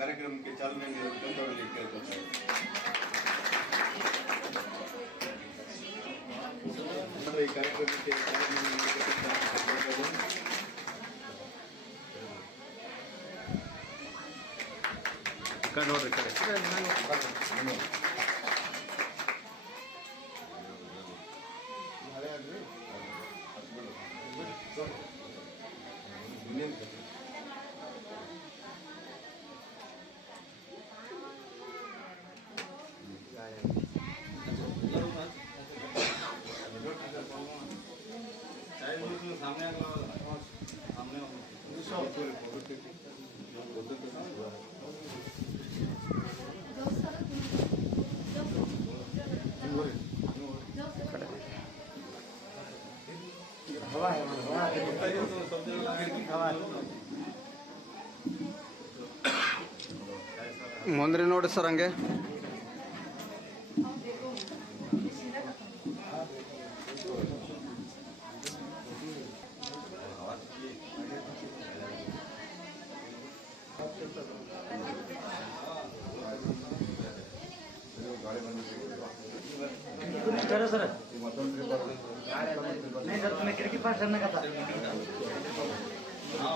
ಕಾರ್ಯಕ್ರಮಕ್ಕೆ ಚಾಲನೆ ನೀಡುವಂತ ಅವರಲ್ಲಿ ಕೇಳ್ಕೊತಾರೆ ಈ ಕಾರ್ಯಕ್ರಮಕ್ಕೆ ಚಾಲನೆ ಈ ಕಡೆ ನೋಡ್ರಿ ಕಡೆ. ಮುಂದ್ರಿ ನೋಡ್ರಿ ಸರ್ ಹಂಗೆ ಗಾಳಿ ಬಂದಿದೆ सर सर ಈ ಮತ್ತೊಂದು trip ಬರ್ತದೆ. नहीं सर तुम्हें खिड़की पास करने का था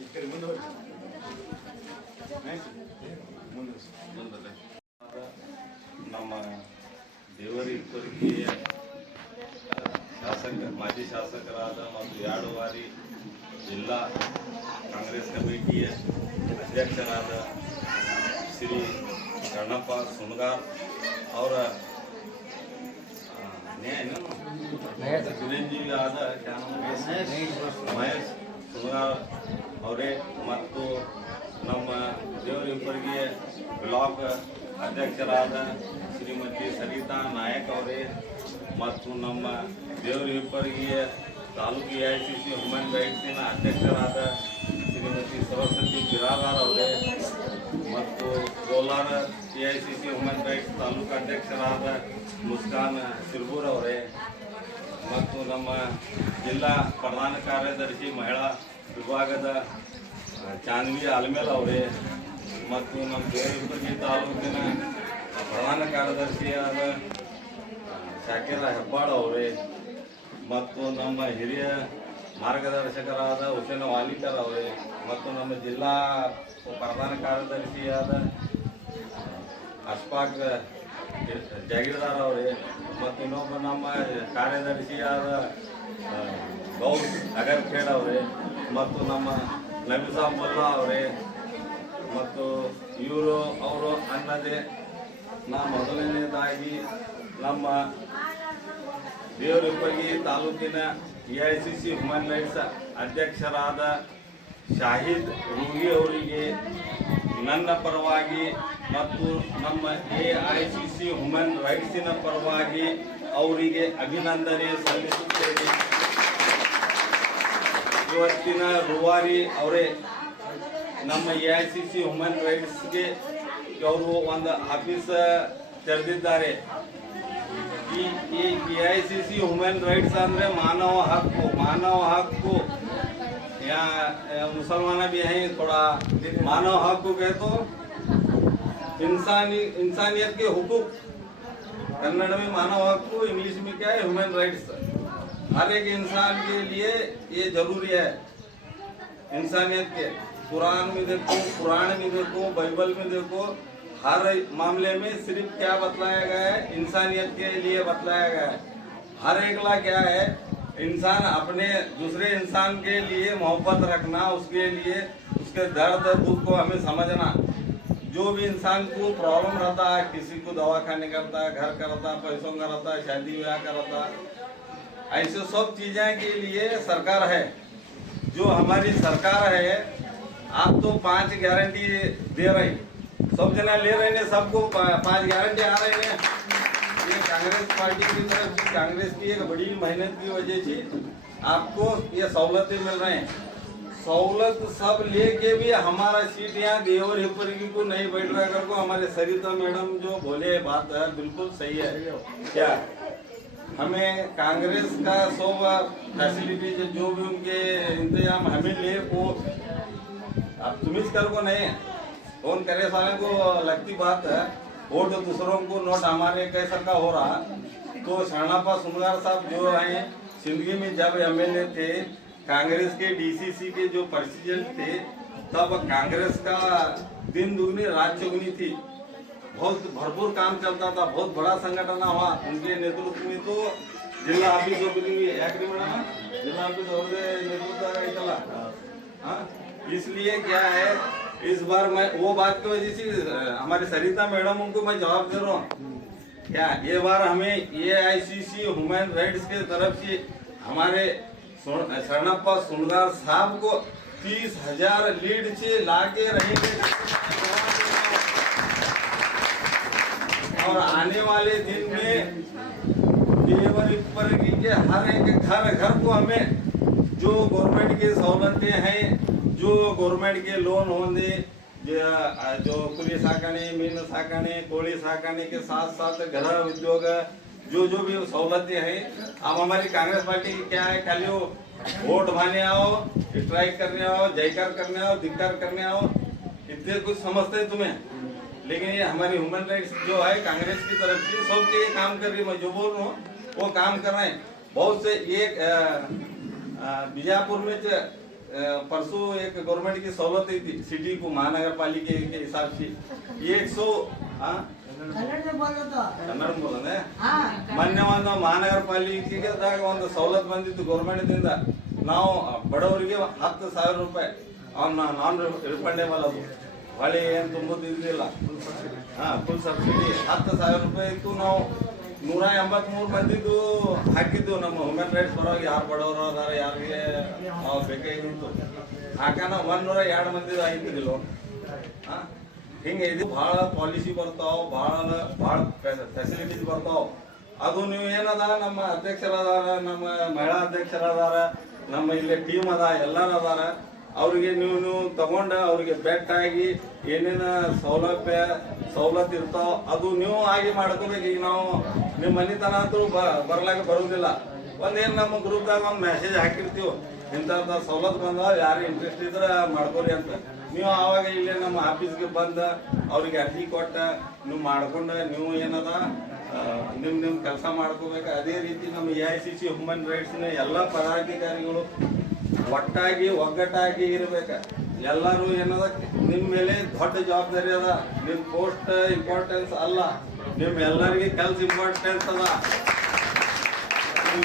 ಈ ಕಡೆ ಮುಂದೆ ಹೋಗಿ. ಆಯ್ತು. ಮುಂದೆ ನಮ್ಮ ದೇವರಿಬ್ಬರಿಗೆ ಶಾಸಕ, ಮಾಜಿ ಶಾಸಕರಾದ ಮತ್ತು ಎರಡು ಬಾರಿ ಜಿಲ್ಲಾ ಕಾಂಗ್ರೆಸ್ ಕಮಿಟಿಯ ಅಧ್ಯಕ್ಷರಾದ ಶ್ರೀ ಕಣ್ಣಪ್ಪ ಸುಣಗಾರ್ ಅವರ ಆ, ನ್ಯಾಯ ಚಿರಂಜೀವಿ ಆದ ಮಹೇಶ್ ಸುಣಗಾರ್ ಅವರೇ ಮತ್ತು ನಮ್ಮ ದೇವರಿಬ್ಬರಿಗೆ ಬ್ಲಾಕ್ ಅಧ್ಯಕ್ಷರಾದ ಶ್ರೀಮತಿ ಸರಿತಾ ನಾಯಕ್ ಅವರೇ ಮತ್ತು ನಮ್ಮ ದೇವರಿಬ್ಬರಿಗೆ taluk A I C C human ರೈಟ್ಸಿನ ಅಧ್ಯಕ್ಷರಾದ ಶ್ರೀಮತಿ ಸರಸ್ವತಿ ಬಿರಾದಾರ್ ಅವರೇ ಮತ್ತು Kolar A I C C human rights taluk ಅಧ್ಯಕ್ಷರಾದ ಮುಸ್ಕಾನ್ ಸಿರ್ಬೂರ್ ಅವರೇ ಮತ್ತು ನಮ್ಮ ಜಿಲ್ಲಾ ಪ್ರಧಾನ ಕಾರ್ಯದರ್ಶಿ ಮಹಿಳಾ ವಿಭಾಗದ ಚಾನ್ವಿ ಅಲ್ಮೇಲ್ ಅವರೇ ಮತ್ತು ನಮ್ಮ ಬೇರೆ ತಾಲೂಕಿನ ಪ್ರಧಾನ ಕಾರ್ಯದರ್ಶಿಯಾದ ಶಾಕಿರ ಹೆಬ್ಬಾಳ್ ಅವರೇ ಮತ್ತು ನಮ್ಮ ಹಿರಿಯ ಮಾರ್ಗದರ್ಶಕರಾದ ಹುಸೇನ ವಾಲಿಕರ್ ಅವರೇ, ಮತ್ತು ನಮ್ಮ ಜಿಲ್ಲಾ ಪ್ರಧಾನ ಕಾರ್ಯದರ್ಶಿಯಾದ ಅಶ್ಫಾಕ್ ಜಾಗೀರ್ದಾರ್ ಅವರೇ, ಮತ್ತು ಇನ್ನೊಬ್ಬ ನಮ್ಮ ಕಾರ್ಯದರ್ಶಿಯಾದ ಗೌ ಗೌಸ್ ಅಗರ್ಖೇಡ್ ಅವರೇ, ಮತ್ತು ನಮ್ಮ ನಬಿಸಾ ಮುಲ್ಲಾ ಅವರೇ, ಮತ್ತು ಇವರು ಅವರು ಅನ್ನದೇ, ನಾ ಮೊದಲನೇದಾಗಿ ನಮ್ಮ ದೇವರಿಪ್ಪಗಿ ತಾಲೂಕಿನ A I C C human rights ಅಧ್ಯಕ್ಷರಾದ ಶಾಹಿದ್ ರೂಗಿ ಅವರಿಗೆ ನನ್ನ ಪರವಾಗಿ ಮತ್ತು ನಮ್ಮ A I C C human ರೈಟ್ಸಿನ ಪರವಾಗಿ ಅವರಿಗೆ ಅಭಿನಂದನೆ ಸಲ್ಲಿಸುತ್ತೇನೆ. ಇವತ್ತಿನ ರುವಾರಿ ಅವರೇ ನಮ್ಮ A I C C human ರೈಟ್ಸ್ಗೆ ಅವರು ಒಂದು ಆಫೀಸ್ ತೆರೆದಿದ್ದಾರೆ. ಈ ಈ A I C C human rights ಅಂದ್ರೆ ಮಾನವ ಹಕ್ಕು ಮಾನವ ಹಕ್ಕು या मुसलमान भी हैं थोड़ा मानव हक को कहे तो इंसानी इंसानियत के हुकूक कन्नड़ में मानव हक को इंग्लिश में क्या है ह्यूमन राइट्स हर एक इंसान के लिए ये जरूरी है इंसानियत के कुरान में देखो कुरान में देखो बाइबल में देखो हर मामले में सिर्फ़ क्या बतलाया गया है? इंसानियत के लिए बतलाया गया है। हर एक ला क्या है? इंसान अपने दूसरे इंसान के लिए मोहब्बत रखना, उसके लिए उसके दर्द, दुख को हमें समझना। जो भी इंसान को प्रॉब्लम रहता है किसी को दवा खाने का रहता है घर का रहता है पैसों का रहता है शादी ब्याह का रहता है ऐसे सब चीज़ें के लिए सरकार है। जो हमारी सरकार है, आप तो पाँच गारंटी दे रही सब जना ले रहे हैं, सबको पाँच गारंटी आ रहे हैं। ये कांग्रेस पार्टी की तरफ़ कांग्रेस की एक बड़ी मेहनत की वजह से आपको ये सहूलतें मिल रहे हैं। सहुलत सब लेके भी हमारा सीट यहाँ देवर हिपरगी को नहीं बैठ रहा कर को हमारे सरिता मैडम जो बोले, बात है, बिल्कुल सही है। क्या? हमें कांग्रेस का सब फैसिलिटीज़ जो भी उनके इंतज़ाम हमें ले, वो अब तुम्हें कर को नहीं कौन करे साले को लगती बात है वोट दूसरों को नोट हमारे कैसा का हो रहा तो शरणापा सुनगार साहब जो हैं जिंदगी में जब एमएलए थे कांग्रेस के डीसीसी के जो प्रेसिडेंट थे तब कांग्रेस का दिन दुगनी रात चौगनी थी बहुत भरपूर काम चलता था बहुत बड़ा संगठन हुआ उनके नेतृत्व में तो जिला ऑफिस ಯಾಕ್ರಿ ಮೇಡಮ್ जिला ऑफिस ಅವ್ರದೇ ನೇತೃತ್ವ ಐತಲ್ಲ हाँ? इसलिए क्या है इस बार मैं वो बात की वजह से हमारे सरिता मैडम उनको मैं जवाब दे रहा हूँ। क्या ये बार हमें ए आई सी सी ह्यूमन राइट्स के तरफ़ से हमारे शरणप्पा सुनगार साहब को तीस हज़ार लीड से ला के रहेंगे। और आने वाले दिन में देवर वर्गी के हर एक घर घर को हमें, जो गवर्नमेंट की सहूलतें हैं जो गवर्नमेंट के लोन होंगे जो- कुली साकणे मीन साकणे कोಳಿ साकणे के साथ साथ घर उद्योग, जो जो भी सहूलतें हैं अब हमारी कांग्रेस पार्टी क्या है, खाली वोट भाने आओ स्ट्राइक करने आओ, जयकार करने आओ, धिक्कार करने आओ, इतने कुछ समझते हैं तुम्हें? लेकिन ये हमारी ह्यूमन राइट्स जो है, कांग्रेस की तरफ़ से सबके ये काम कर रही है, मैं जो बोल रहा हूँ, वो काम कर रहे हैं। बहुत से एक बीजापुर में परसों एक गवर्नमेंट की सहूलत थी सिटी को महानगर पालिका के हिसाब से एक सौ हाँ ಕನ್ನಡ ಬೋಲನೆ ಮೊನ್ನೆ ಒಂದು ಮಹಾನಗರ ಪಾಲಿಕೆದಾಗ ಒಂದು ಸವಲತ್ತು ಬಂದಿತ್ತು ಗೌರ್ಮೆಂಟ್ ದಿಂದ ನಾವು ಬಡವರಿಗೆ ಹತ್ತು ಸಾವಿರ ರೂಪಾಯಿ ಅವ್ನ ನಾನ್ ರಿಫಂಡೇಬಲ್ ಅದು ಹೊಳೆ ಏನು ತುಂಬೋದು ಇದ್ದಿಲ್ಲ ಹಾ ಫುಲ್ ಸಬ್ಸಿಡಿ ಹತ್ತು ಸಾವಿರ ರೂಪಾಯಿ ಇತ್ತು ನಾವು ನೂರ ಎಂಬತ್ಮೂರು ಮಂದಿದು ಹಾಕಿದ್ದು ನಮ್ಮ ಹ್ಯೂಮನ್ ರೈಟ್ಸ್ ಪರವಾಗಿ ಯಾರು ಬಡವರು ಅದಾರ ಯಾರಿಗೆ ನಾವು ಬೇಕಾಗಿತ್ತು ಹಾಕಾನ ನೂರ ಎರಡು ಮಂದಿದು ಹಾ ಹಿಂಗೆ ಇದು ಭಾಳ ಪಾಲಿಸಿ ಬರ್ತಾವ ಬಹಳ ಭಾಳ ಫೆಸಿಲಿಟೀಸ್ ಬರ್ತಾವ. ಅದು ನೀವು ಏನದ, ನಮ್ಮ ಅಧ್ಯಕ್ಷರದಾರ, ನಮ್ಮ ಮಹಿಳಾ ಅಧ್ಯಕ್ಷರದಾರ, ನಮ್ಮ ಇಲ್ಲಿ ಟೀಮ್ ಅದ ಎಲ್ಲಾರ ಅದಾರ ಅವ್ರಿಗೆ ನೀವು ತಗೊಂಡ, ಅವ್ರಿಗೆ ಬೆಟ್ಟಾಗಿ ಏನೇನ ಸೌಲಭ್ಯ, ಸವಲತ್ತು ಇರ್ತಾವ ಅದು ನೀವು ಆಗಿ ಮಾಡ್ಕೋಬೇಕು. ಈಗ ನಾವು ನಿಮ್ಮ ಮನೆತನ ಅಂತೂ ಬರ್ಲಾಕ ಬರುದಿಲ್ಲ. ಒಂದೇನು ನಮ್ಮ ಗ್ರೂಪ್ದಾಗ ಒಂದು ಮೆಸೇಜ್ ಹಾಕಿರ್ತೀವಿ. ಇಂಥದ್ದು ಸವಲತ್ತು ಬಂದಾವ, ಯಾರು ಇಂಟ್ರೆಸ್ಟ್ ಇದ್ರೆ ಮಾಡ್ಕೋರಿ ಅಂತ. ನೀವು ಆವಾಗ ಇಲ್ಲಿ ನಮ್ಮ ಆಫೀಸ್ಗೆ ಬಂದ, ಅವ್ರಿಗೆ ಅರ್ಜಿ ಕೊಟ್ಟ, ನೀವು ಮಾಡ್ಕೊಂಡ, ನೀವು ಏನದ ನಿಮ್ಮ ನಿಮ್ಮ ನಿಮ್ ಕೆಲಸ ಮಾಡ್ಕೋಬೇಕು. ಅದೇ ರೀತಿ ನಮ್ಮ A I C C human ರೈಟ್ಸ್ನ ಎಲ್ಲ ಪದಾಧಿಕಾರಿಗಳು ಒಟ್ಟಾಗಿ ಒಗ್ಗಟ್ಟಾಗಿ ಇರಬೇಕು. ಎಲ್ಲರೂ ಏನದ ನಿಮ್ಮ ಮೇಲೆ ದೊಡ್ಡ ಜವಾಬ್ದಾರಿ ಅದ. ನಿಮ್ಮ ಪೋಸ್ಟ್ ಇಂಪಾರ್ಟೆನ್ಸ್ ಅಲ್ಲ. ನಿಮ್ಮ ಎಲ್ಲರಿಗೆ ಕೆಲ್ಸ ಇಂಪಾರ್ಟೆನ್ಸ್ ಅದ.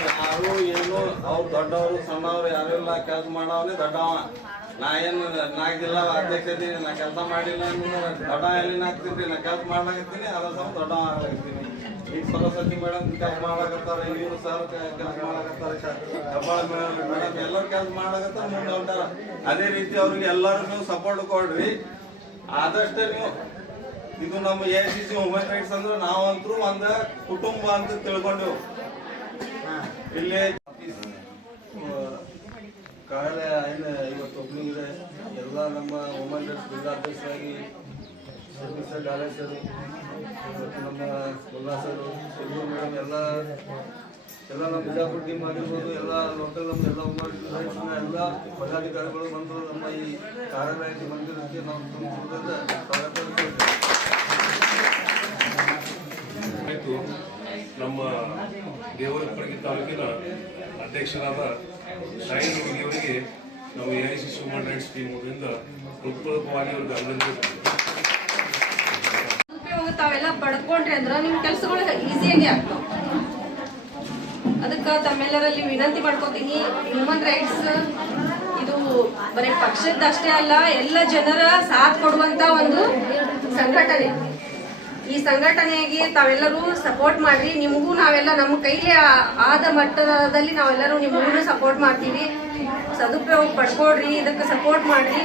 ಯಾರು ಏನು ಅವ್ರು ದೊಡ್ಡವರು, ಸಣ್ಣವ್ರು ಯಾರೆಲ್ಲ ಕೆಲಸ ಮಾಡವನೇ ದೊಡ್ಡವ. ನಾ ಏನು ನಾಗಿಲ್ಲ ಜಿಲ್ಲಾ ಅಧ್ಯಕ್ಷ ಇದೀನಿ, ನಾ ಕೆಲಸ ಮಾಡಿಲ್ಲ ದೊಡ್ಡ ಎಲ್ಲಿ ನಾಗ್ತಿರ್ತೀನಿ ನಾ ಕೆಲಸ ಮಾಡಾಕತ್ತೀನಿ ಅದ್ರ ಸ್ವಲ್ಪ ದೊಡ್ಡವ ಆಗ್ಲಾಕತ್ತೀನಿ ಈಗ ಸರಸ್ವತಿ ಮೇಡಮ್ ಕೆಲಸ ಮಾಡಕತ್ತಾರ ಇವ್ರು ಸರ್ ಕೆಲಸ ಮಾಡಕತ್ತಾರ ಹೆಬ್ಬಾಳ ಮೇಡಮ್ ಎಲ್ಲರೂ ಕೆಲಸ ಮಾಡಕತ್ತಾರ ಮುಂದೆ ಹೊಂಟಾರ ಅದೇ ರೀತಿ ಅವ್ರಿಗೆ ಎಲ್ಲರೂ ನೀವು ಸಪೋರ್ಟ್ ಕೊಡ್ರಿ. ಆದಷ್ಟೇ ನೀವು ಇದು ನಮ್ಮ A C C human rights ಅಂದ್ರೆ ನಾವಂತರೂ ಒಂದು ಕುಟುಂಬ ಅಂತ ತಿಳ್ಕೊಂಡೆವು. ಇಲ್ಲಿ ಕಾರ್ಯಾಲಯ ಏನು ಇವತ್ತು ಒಬ್ಬನಿಗಿದೆ ಇದೆ ಎಲ್ಲ ನಮ್ಮ ಹ್ಯೂಮನ್ ರೈಟ್ಸ್ ಜಿಲ್ಲಾಧ್ಯಕ್ಷರಾಗಿ ಶರ್ಮಿಸಾ ಡಾಲೆ ಸರ್ ನಮ್ಮ ಕೊಲ್ಲಾ ಸರ್ ಶರ್ಮಿ ಮೇಡಮ್, ಎಲ್ಲ ಎಲ್ಲ ನಮ್ಮ ಬಿಜಾಪುರ ಟೀಮ್ ಆಗಿರ್ಬೋದು, ಎಲ್ಲ ಲೋಕಲ್ ನಮ್ಮ ಎಲ್ಲ ರೈಟ್ಸ್ನ ಎಲ್ಲ ಪದಾಧಿಕಾರಿಗಳು ಬಂದು ನಮ್ಮ ಈ ಕಾರ್ಯಾಲಯಕ್ಕೆ ಬಂದಿರೋದಕ್ಕೆ ನಾವು ತುಂಬ ಸ್ವಾಗತ. ಆಯಿತು ನಮ್ಮ ದೇವರಪ್ಪರಿಗೆ ತಾಲೂಕಿನ ಅಧ್ಯಕ್ಷರಾದ ಸಾಯಿ ಅವರಿಗೆ ನಾವು A I C human rights team ಅವರಿಂದ ಹೃತ್ಪೂರ್ವಕವಾಗಿ ಅವ್ರಿಗೆ ಉಪಯೋಗ ತಾವೆಲ್ಲ ಪಡ್ಕೊಂಡ್ರಿ ಅಂದ್ರ ನಿಮ್ ಕೆಲ್ಸಗಳು ಈಸಿಯಾಗಿ ಆಗ್ತಾವ. ಅದಕ್ಕ ತಮ್ಮೆಲ್ಲರಲ್ಲಿ ವಿನಂತಿ ಮಾಡ್ಕೋತೀನಿ. ಹ್ಯೂಮನ್ ರೈಟ್ಸ್ ಇದು ಬರೀ ಪಕ್ಷದಷ್ಟೇ ಅಲ್ಲ, ಎಲ್ಲ ಜನರ ಸಾಥ್ ಕೊಡುವಂತ ಒಂದು ಸಂಘಟನೆ. ಈ ಸಂಘಟನೆಗೆ ತಾವೆಲ್ಲರೂ ಸಪೋರ್ಟ್ ಮಾಡ್ರಿ. ನಿಮಗೂ ನಾವೆಲ್ಲ ನಮ್ಮ ಕೈಲಿ ಆದ ಮಟ್ಟದಲ್ಲಿ ನಾವೆಲ್ಲರೂ ನಿಮಗೂ ಸಪೋರ್ಟ್ ಮಾಡ್ತೀವಿ. ಸದುಪಯೋಗ ಪಡ್ಕೊಡ್ರಿ, ಇದಕ್ಕೆ ಸಪೋರ್ಟ್ ಮಾಡ್ರಿ.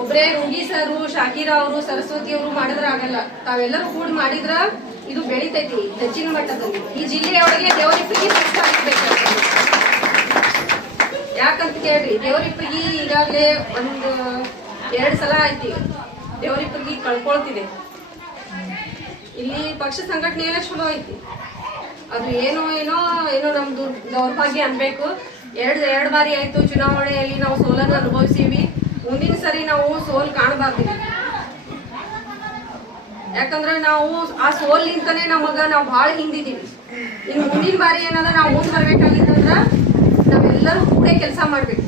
ಒಬ್ರೇ ರುಂಗಿ ಸರು, ಶಾಕಿರಾ ಅವರು, ಸರಸ್ವತಿ ಅವರು ಮಾಡಿದ್ರ ಆಗಲ್ಲ. ತಾವೆಲ್ಲರೂ ಕೂಡ ಮಾಡಿದ್ರ ಇದು ಬೆಳಿತೈತಿ ಹೆಚ್ಚಿನ ಮಟ್ಟದಲ್ಲಿ. ಈ ಜಿಲ್ಲೆಯೊಳಗೆ ದೇವರಿಪ್ಪಿಗೆ ಯಾಕಂತ ಕೇಳ್ರಿ ದೇವರಿಪ್ಪಿಗೆ ಈಗಾಗಲೇ ಒಂದು ಎರಡು ಸಲ ಐತಿ ದೇವರಿಪ್ಪಿಗೆ ಕಳ್ಕೊಳ್ತಿದೆ. ಇಲ್ಲಿ ಪಕ್ಷ ಸಂಘಟನೆ ಎಲ್ಲ ಚಲೋ ಐತಿ. ಅದು ಏನೋ ಏನೋ ಏನೋ ನಮ್ದು ದೌರ್ಭಾಗ್ಯ ಅನ್ಬೇಕು. ಎರಡು ಎರಡು ಬಾರಿ ಆಯ್ತು ಚುನಾವಣೆಯಲ್ಲಿ ನಾವು ಸೋಲನ್ನು ಅನುಭವಿಸೀವಿ ಮುಂದಿನ ಸರಿ ನಾವು ಸೋಲ್ ಕಾಣಬಾರ್ದು. ಯಾಕಂದ್ರೆ ನಾವು ಆ ಸೋಲ್ ನಿಂತಾನೆ ನಮಗ ನಾವು ಭಾಳ ಹಿಂದಿದ್ದೀವಿ. ಇನ್ನು ಮುಂದಿನ ಬಾರಿ ಏನಂದ್ರೆ ನಾವು ಮುಂದೆ ಬರ್ಬೇಕಾಗಿತ್ತಂದ್ರ ನಾವೆಲ್ಲರೂ ಕೂಡ ಕೆಲಸ ಮಾಡ್ಬೇಕು.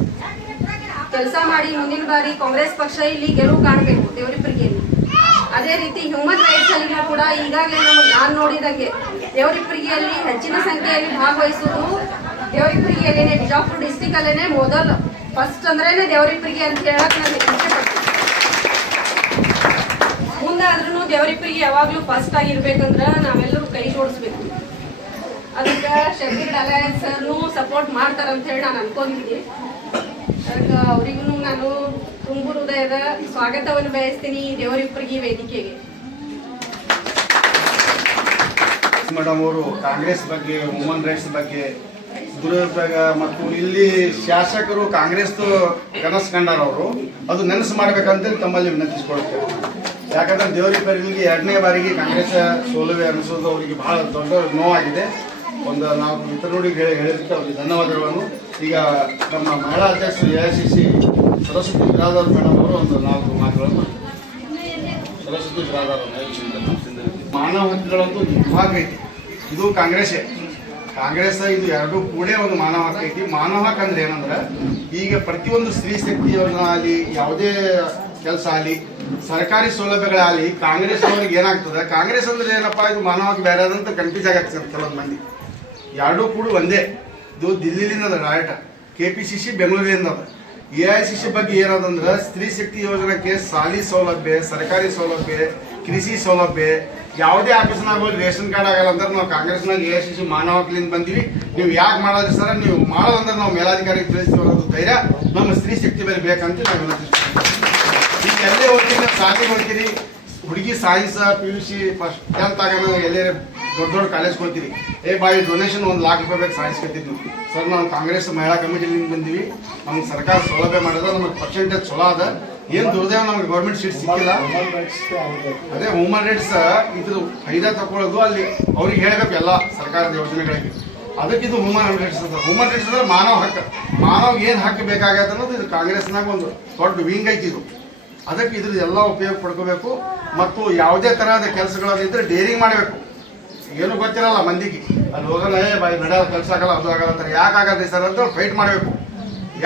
ಕೆಲಸ ಮಾಡಿ ಮುಂದಿನ ಬಾರಿ ಕಾಂಗ್ರೆಸ್ ಪಕ್ಷ ಇಲ್ಲಿ ಗೆಲುವು ಕಾಣಬೇಕು ದೇವರಿಪ್ಪರಿಗೆಯಲ್ಲಿ ಅದೇ ರೀತಿ ಹ್ಯೂಮನ್ ರೈಟ್ಸ್ ಅಲ್ಲಿ ಕೂಡ ಈಗಾಗಲೇ ನಮಗೆ ನಾನು ನೋಡಿದಂಗೆ ದೇವರಿಬ್ಬರಿಗೆಯಲ್ಲಿ ಹೆಚ್ಚಿನ ಸಂಖ್ಯೆಯಲ್ಲಿ ಭಾಗವಹಿಸುವುದು ದೇವರಿಬ್ಬರಿಗೆಯಲ್ಲೇನೆ, ಬಿಜಾಪುರ ಡಿಸ್ಟಿಕ್ ಅಲ್ಲೇನೆ ಮೊದಲು. ಫಸ್ಟ್ ಅಂದ್ರೇನೆ ದೇವರಿಬ್ಬರಿಗೆ ಅಂತ ಹೇಳಕ್ ನಾನು ಇಷ್ಟಪಡ್ತೀನಿ. ಮುಂದೆ ಮುಂದಾದ್ರೂ ದೇವರಿಬ್ಬರಿಗೆ ಯಾವಾಗಲೂ ಫಸ್ಟ್ ಆಗಿರ್ಬೇಕಂದ್ರ ನಾವೆಲ್ಲರೂ ಕೈ ಜೋಡಿಸ್ಬೇಕು. ಅದಕ್ಕೆ ಶಬೀರ್ ಅಲಯನ್ಸ್ ಸರ್ನು ಸಪೋರ್ಟ್ ಮಾಡ್ತಾರಂತ ಹೇಳಿ ನಾನು ಅನ್ಕೊಂಡಿದ್ದೀನಿ ಅದಕ್ಕೆ ಅವರಿಗೂ ನಾನು ತುಂಬು ಹೃದಯದ ಸ್ವಾಗತವನ್ನು ಬಯಸ್ತೀನಿ ದೇವರಿಬ್ಬರಿಗೆ ವೇದಿಕೆಗೆ. ಮೇಡಮ್ ಅವರು ಕಾಂಗ್ರೆಸ್ ಬಗ್ಗೆ ವುಮನ್ ರೈಟ್ಸ್ ಬಗ್ಗೆ ದುರುಪಯೋಗ ಮತ್ತು ಇಲ್ಲಿ ಶಾಸಕರು ಕಾಂಗ್ರೆಸ್ದು ಕನಸು ಕಂಡಾರ ಅವರು. ಅದು ನೆನಸು ಮಾಡ್ಬೇಕಂತೇಳಿ ತಮ್ಮಲ್ಲಿ ವಿನಂತಿಸ್ಕೊಳ್ತೇವೆ ಯಾಕಂದ್ರೆ ದೇವರಿಪರಿಗೆ ಎರಡನೇ ಬಾರಿಗೆ ಕಾಂಗ್ರೆಸ್ ಸೋಲುವೆ ಅನಿಸೋದು ಅವರಿಗೆ ಬಹಳ ದೊಡ್ಡ ನೋವಾಗಿದೆ. ಒಂದು ನಾವು ಮಿತ್ರ ಹೇಳಿ ಹೇಳಿದ್ದಕ್ಕೆ ಅವರಿಗೆ ಧನ್ಯವಾದಗಳನ್ನು. ಈಗ ನಮ್ಮ ಮಹಿಳಾ ಅಧ್ಯಕ್ಷರು A I C C Saraswati Biradar madam ಅವರು ಒಂದು ನಾಲ್ಕು ಮಾತುಗಳನ್ನು ಸರಸ್ವತಿ ಬಿರಾದಾರ್ ಮಾನವ ಹಕ್ಕುಗಳಂತೂ ಐತಿ ಇದು ಕಾಂಗ್ರೆಸ್ಸೇ. ಕಾಂಗ್ರೆಸ್ ಇದು ಎರಡು ಕೂಡೇ ಒಂದು ಮಾನವ ಹಕ್ಕು ಐತಿ. ಮಾನವ ಹಕ್ಕು ಅಂದ್ರೆ ಏನಂದ್ರೆ, ಈಗ ಪ್ರತಿಯೊಂದು ಸ್ತ್ರೀ ಶಕ್ತಿ ಯೋಜನೆ ಆಗಲಿ ಯಾವುದೇ ಕೆಲಸ ಆಗಲಿ, ಸರ್ಕಾರಿ ಸೌಲಭ್ಯಗಳಾಗಲಿ, ಕಾಂಗ್ರೆಸ್ ಅವ್ರಿಗೆ ಏನಾಗ್ತದೆ? ಕಾಂಗ್ರೆಸ್ ಅಂದ್ರೆ ಏನಪ್ಪಾ, ಇದು ಮಾನವ ಹಕ್ಕು ಬೇರೆ ಅದಂತ ಕನ್ಫ್ಯೂಸ್ ಆಗತ್ತೆ ಕೆಲವೊಂದು ಮಂದಿ. ಎರಡೂ ಕೂಡ ಒಂದೇ. ಇದು ದಿಲ್ಲಿಲಿಂದ ಅದ direct K P C C ಬೆಂಗಳೂರಿನಿಂದ ಅದ. ಎ ಐ ಸಿ ಸಿ ಬಗ್ಗೆ ಏನದಂದ್ರೆ, ಸ್ತ್ರೀ ಶಕ್ತಿ ಯೋಜನೆಗೆ ಸಾಲಿ ಸೌಲಭ್ಯ, ಸರ್ಕಾರಿ ಸೌಲಭ್ಯ ಕೃಷಿ ಸೌಲಭ್ಯ, ಯಾವುದೇ ಆಫೀಸ್ನಾಗ ಹೋಗಿ ರೇಷನ್ ಕಾರ್ಡ್ ಆಗಲ್ಲ ಅಂದ್ರೆ ನಾವು ಕಾಂಗ್ರೆಸ್ನಾಗ ಎ ಎಸ್ ಸಿ ಮಾನವ ಬಂದೀವಿ. ನೀವು ಯಾಕೆ ಮಾಡೋದ್ರಿ ಸರ್? ನೀವು ಮಾಡೋದಂದ್ರೆ ನಾವು ಮೇಲಾಧಿಕಾರಿಗೆ ತಿಳಿಸ್ತೀವಿ ಅನ್ನೋದು ಧೈರ್ಯ. ನಮ್ಮ ಸ್ತ್ರೀ ಶಕ್ತಿ ಮೇಲೆ ಬೇಕಂತ ನಾವು ವಿನಂತಿಸ್ತೀವಿ ಈಗ ಎಲ್ಲೇ ಹೋಗ್ತೀವಿ ನಾವು ಶಾಲೆಗೆ ಹೋಗ್ತೀರಿ, ಹುಡುಗಿ science P U C first tenth ಆಗೋಣ ಎಲ್ಲೇ ದೊಡ್ಡ ದೊಡ್ಡ ಕಾಲೇಜ್ ಹೋಗ್ತೀರಿ. ಏ ಬಾಯಿ ಡೊನೇಷನ್ ಒಂದು ಲಾಖ ರೂಪಾಯಿ ಬೇಕು ಸೈನ್ಸ್ ಸರ್, ನಾವು ಕಾಂಗ್ರೆಸ್ ಮಹಿಳಾ ಕಮಿಟಿಲಿಂದ ಬಂದೀವಿ. ನಮ್ಗೆ ಸರ್ಕಾರ ಸೌಲಭ್ಯ ಮಾಡಿದ್ರೆ ನಮಗೆ ಪರ್ಸೆಂಟೇಜ್ ಚಲೋ ಅದ ಏನು ದುರ್ದೇವ ನಮ್ಗೆ ಗೌರ್ಮೆಂಟ್ ಸೀಟ್ ಸಿಕ್ಕಿಲ್ಲ. ಅದೇ ಹ್ಯೂಮನ್ ರೈಟ್ಸ್ ಇದು ಫೈದಾ ತಗೊಳ್ಳೋದು ಅಲ್ಲಿ ಅವ್ರಿಗೆ ಹೇಳಬೇಕು ಎಲ್ಲ ಸರ್ಕಾರದ ಯೋಜನೆಗಳಿಗೆ. ಅದಕ್ಕೆ ಇದು ಹ್ಯೂಮನ್ ರೈಟ್ಸ್ ಅಂತ. ಹ್ಯೂಮನ್ ರೈಟ್ಸ್ ಅಂದ್ರೆ ಮಾನವ ಹಕ್ಕು. ಮಾನವ್ ಏನು ಹಕ್ಕು ಬೇಕಾಗತ್ತೆ ಅನ್ನೋದು ಇದು ಕಾಂಗ್ರೆಸ್ನಾಗ ಒಂದು ದೊಡ್ಡ ವಿಂಗ್ ಐತಿ ಇದು. ಅದಕ್ಕೆ ಇದ್ರ ಎಲ್ಲ ಉಪಯೋಗ ಪಡ್ಕೋಬೇಕು. ಮತ್ತು ಯಾವುದೇ ತರಹದ ಕೆಲಸಗಳಲ್ಲಿದ್ದರೆ ಡೇರಿಂಗ್ ಮಾಡಬೇಕು. ಏನು ಗೊತ್ತಿರಲ್ಲ ಮಂದಿಗೆ. ಅಲ್ಲಿ ಹೋಗಲ್ಲ ಏ ಬಾಯಿ ನಡೆಯೋದು ಕೆಲಸ ಆಗಲ್ಲ ಅದು ಆಗಲ್ಲ ಅಂತಾರೆ. ಯಾಕೆ ಆಗಲ್ಲ ಸರ್ ಅಂತ ಫೈಟ್ ಮಾಡಬೇಕು.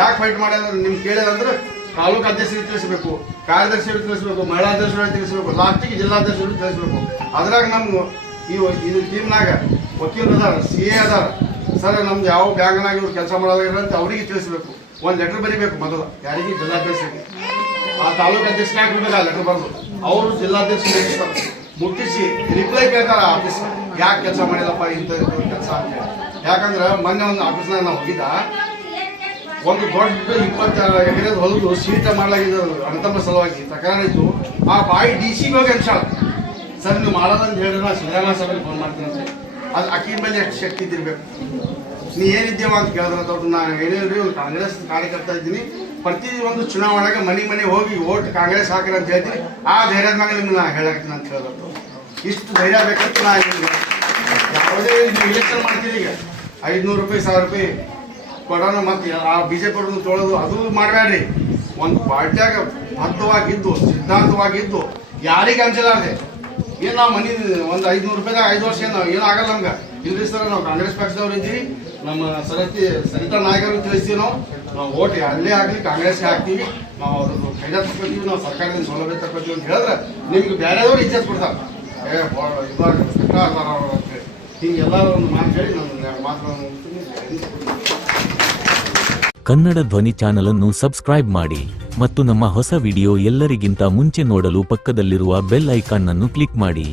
ಯಾಕೆ ಫೈಟ್ ಮಾಡ್ಯಾರ ನಿಮ್ಗೆ ಕೇಳಿದಂದ್ರೆ ತಾಲೂಕು ಅಧ್ಯಕ್ಷರಿಗೆ ತಿಳಿಸಬೇಕು ಕಾರ್ಯದರ್ಶಿಗಳಿಗೆ ತಿಳಿಸಬೇಕು, ಮಹಿಳಾ ಅಧ್ಯಕ್ಷರಿಗೆ ತಿಳಿಸಬೇಕು ಲಾಸ್ಟಿಗೆ ಜಿಲ್ಲಾಧ್ಯಕ್ಷರು ತಿಳಿಸಬೇಕು. ಅದ್ರಾಗ ನಮ್ಮ ಈ ಇದು ಟೀಮ್ನಾಗ ವಕೀಲರು ಅದಾರ ಸಿ ಎ ಅದಾರ. ಸರ್, ನಮ್ದು ಯಾವ ಬ್ಯಾಂಕ್ನಾಗ ಇವ್ರು ಕೆಲಸ ಮಾಡೋದಿಲ್ಲ ಅಂತ ಅವರಿಗೆ ತಿಳಿಸಬೇಕು. ಒಂದು ಲೆಟರ್ ಬರೀಬೇಕು ಮೊದಲು, ಯಾರಿಗೆ? ಜಿಲ್ಲಾಧ್ಯಕ್ಷರಿಗೆ. ಆ ತಾಲೂಕು ಅಧ್ಯಕ್ಷರಿಗೆ ಹಾಕ್ಬಿಡ್ಬೇಕು ಆ ಲೆಟರ್ ಬರೆದು. ಅವರು ಜಿಲ್ಲಾಧ್ಯಕ್ಷ ಮುಟ್ಟಿಸ್ತಾರೆ ಮುಟ್ಟಿಸಿ ರಿಪ್ಲೈ ಕೇಳ್ತಾರೆ ಆಫೀಸ್ ಯಾಕೆ ಕೆಲಸ ಮಾಡಿಲ್ಲಪ್ಪ ಇಂಥ ಕೆಲಸ ಅಂತ ಯಾಕಂದ್ರೆ ಮೊನ್ನೆ ಒಂದು ಆಫೀಸ್ನಾಗ ನಾವು ಹೋಗಿದ್ದ. ಒಂದು ದೊಡ್ಡ ಇಪ್ಪತ್ತ ಎಕರೆ ಹೊಲದು ಸೀಟ ಮಾಡಲಾಗಿದೆ ಅಣತಮ್ಮ ಸಲುವಾಗಿ. ತಕರಾರಿದ್ದು ಆ ಬಾಯಿ ಡಿ ಸಿ ಹೋಗಿ ಅನ್ಸಾಳ ಸರ್, ನೀವು ಮಾಡೋದಂತ ಹೇಳಿದ್ರೆ ನಾ ಸುಧಾರಣಾ ಸಭೆಗೆ ಫೋನ್ ಮಾಡ್ತೀನಿ ಅಂತ ಅದು ಅಕ್ಕಿ ಮೇಲೆ ಎಷ್ಟು ಶಕ್ತಿ ಇದ್ದಿರ್ಬೇಕು? ನೀ ಏನಿದ್ದೀವ ಅಂತ ಕೇಳಿದ್ರೆ ದೊಡ್ಡ ನಾನು ರೀ, ಒಂದು ಕಾಂಗ್ರೆಸ್ ಕಾರ್ಯಕರ್ತ ಇದ್ದೀನಿ. ಪ್ರತಿ ಒಂದು ಚುನಾವಣೆಗೆ ಮನೆ ಮನೆ ಹೋಗಿ ಓಟ್ ಕಾಂಗ್ರೆಸ್ ಹಾಕಿರಿ ಅಂತ ಹೇಳ್ತೀನಿ. ಆ ಧೈರ್ಯದ ಮ್ಯಾಗ ನಿಮ್ಗೆ ನಾ ಹೇಳಾಕ್ತೀನಿ ಅಂತ ಹೇಳಿದ್ರು ಇಷ್ಟು ಧೈರ್ಯ ಬೇಕಂತ ನಾ ನಿಮ್ಗೆ ಯಾವುದೇ ಇಲೆಕ್ಷನ್ ಮಾಡ್ತೀನಿ ಈಗ. ಐದುನೂರು ರೂಪಾಯಿ, ಸಾವಿರ ರೂಪಾಯಿ ಕೊಡೋಣ ಮತ್ತೆ ಆ ಬಿ ಜೆ ಪಿ ತೊಳೋದು ಅದು ಮಾಡಬೇಡ್ರಿ. ಒಂದು ಪಾರ್ಟಿಯಾಗ ಬದ್ಧವಾಗಿದ್ದು, ಸಿದ್ಧಾಂತವಾಗಿದ್ದು, ಯಾರಿಗೆ ಅಂಜಲಾರ್ದೆ ಏನು ನಾವು ಮನಿ ಒಂದು ಐದುನೂರು ರೂಪಾಯಿದಾಗ ಐದು ವರ್ಷ ಏನು, ಏನೂ ಆಗಲ್ಲ ನಮ್ಗೆ. ಇಲ್ರಿ ಸರ್, ನಾವು ಕಾಂಗ್ರೆಸ್ ಪಕ್ಷದವ್ರು ಇದ್ದೀವಿ. ನಮ್ಮ ಸರತಿ, ಸರಿತಾ ನಾಯಕರು ತಿಳಿಸ್ತೀವಿ ನಾವು. ನಾವು ಓಟ್ ಅಲ್ಲೇ ಆಗಲಿ ಕಾಂಗ್ರೆಸ್ಗೆ ಹಾಕ್ತೀವಿ. ನಾವು ಅವ್ರದ್ದು ಕೈದ ತಗೋತೀವಿ ನಾವು ಸರ್ಕಾರದಿಂದ ಸೌಲಭ್ಯ ತಗೋತೀವಿ ಅಂತ ಹೇಳಿದ್ರೆ ನಿಮ್ಗೆ ಬೇರೆದವ್ರು ಇಜ್ಜತ್ ಕೊಡ್ತಾರೆ. ಏ ಇದು ಕಷ್ಟ ಅದಾರ ಅವ್ರು ಅಂತೇಳಿ ಹಿಂಗೆಲ್ಲ ಒಂದು ಮಾತು ಹೇಳಿ ನಾನು ಮಾತನ್ನು ಕನ್ನಡ ಧ್ವನಿ ಚಾನಲ್ ಅನ್ನು ಸಬ್ಸ್ಕ್ರೈಬ್ ಮಾಡಿ ಮತ್ತು ನಮ್ಮ ಹೊಸ ವಿಡಿಯೋ ಎಲ್ಲರಿಗಿಂತ ಮುಂಚೆ ನೋಡಲು ಪಕ್ಕದಲ್ಲಿರುವ ಬೆಲ್ ಐಕಾನ್ ಅನ್ನು ಕ್ಲಿಕ್ ಮಾಡಿ.